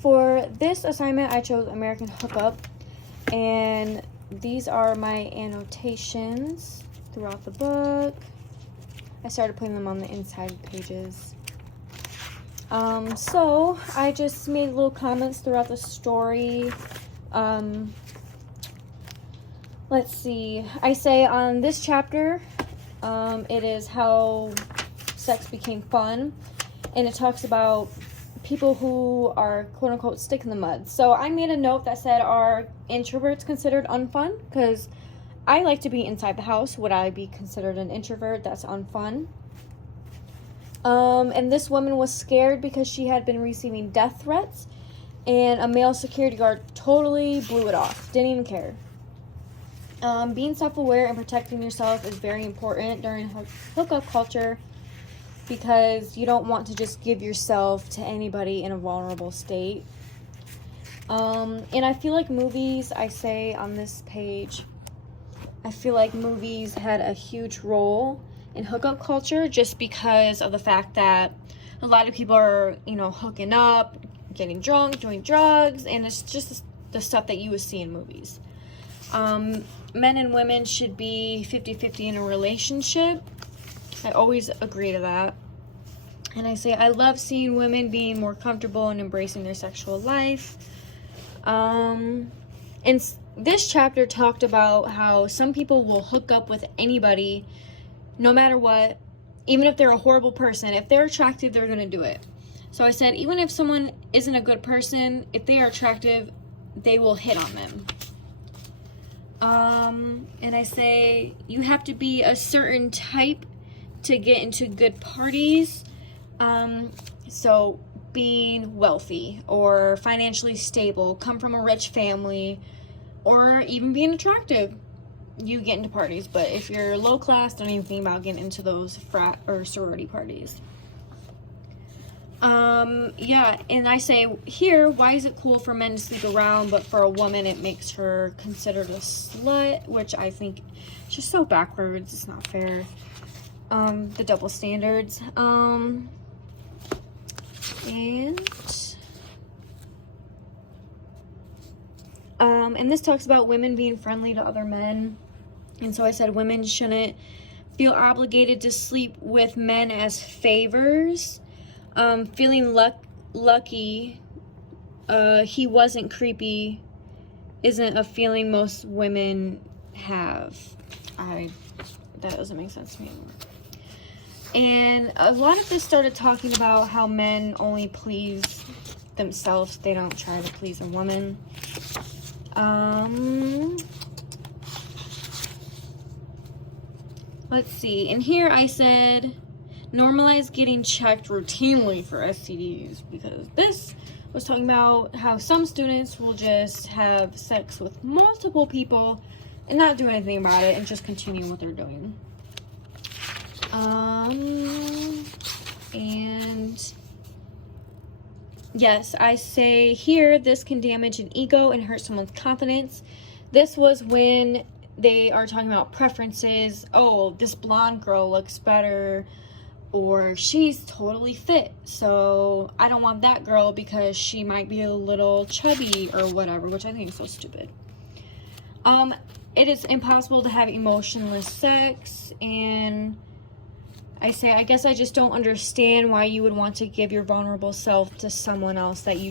For this assignment, I chose American Hookup, and these are my annotations throughout the book. I started putting them on the inside pages. So I just made little comments throughout the story. Let's see. I say on this chapter, it is how sex became fun, and it talks about people who are quote-unquote stick in the mud. So I made a note that said, are introverts considered unfun? Because I like to be inside the house. Would I be considered an introvert? That's unfun. And this woman was scared because she had been receiving death threats, and a male security guard totally blew it off. Didn't even care. Being self-aware and protecting yourself is very important during hookup culture, because you don't want to just give yourself to anybody in a vulnerable state. And I feel like movies, I say on this page, I feel like movies had a huge role in hookup culture, just because of the fact that a lot of people are, hooking up, getting drunk, doing drugs, and it's just the stuff that you would see in movies. Men and women should be 50-50 in a relationship. I always agree to that. And I say I love seeing women being more comfortable and embracing their sexual life. And this chapter talked about how some people will hook up with anybody, no matter what, even if they're a horrible person. If they're attractive, they're going to do it. So I said, even if someone isn't a good person, if they are attractive, they will hit on them. And I say, you have to be a certain type to get into good parties. So being wealthy or financially stable, come from a rich family, or even being attractive, you get into parties. But if you're low class, don't even think about getting into those frat or sorority parties. Yeah, and I say here, why is it cool for men to sleep around, but for a woman it makes her considered a slut, which I think is just so backwards. It's not fair. The double standards. And this talks about women being friendly to other men. And so I said women shouldn't feel obligated to sleep with men as favors. Feeling lucky he wasn't creepy isn't a feeling most women have. That doesn't make sense to me anymore. And a lot of this started talking about how men only please themselves. They don't try to please a woman. Let's see. In here I said, normalize getting checked routinely for STDs, because this was talking about how some students will just have sex with multiple people and not do anything about it and just continue what they're doing. And yes, I say here, this can damage an ego and hurt someone's confidence. This was when they are talking about preferences. Oh, this blonde girl looks better, or she's totally fit, so I don't want that girl because she might be a little chubby or whatever, which I think is so stupid. It is impossible to have emotionless sex, and I say, I guess I just don't understand why you would want to give your vulnerable self to someone else that you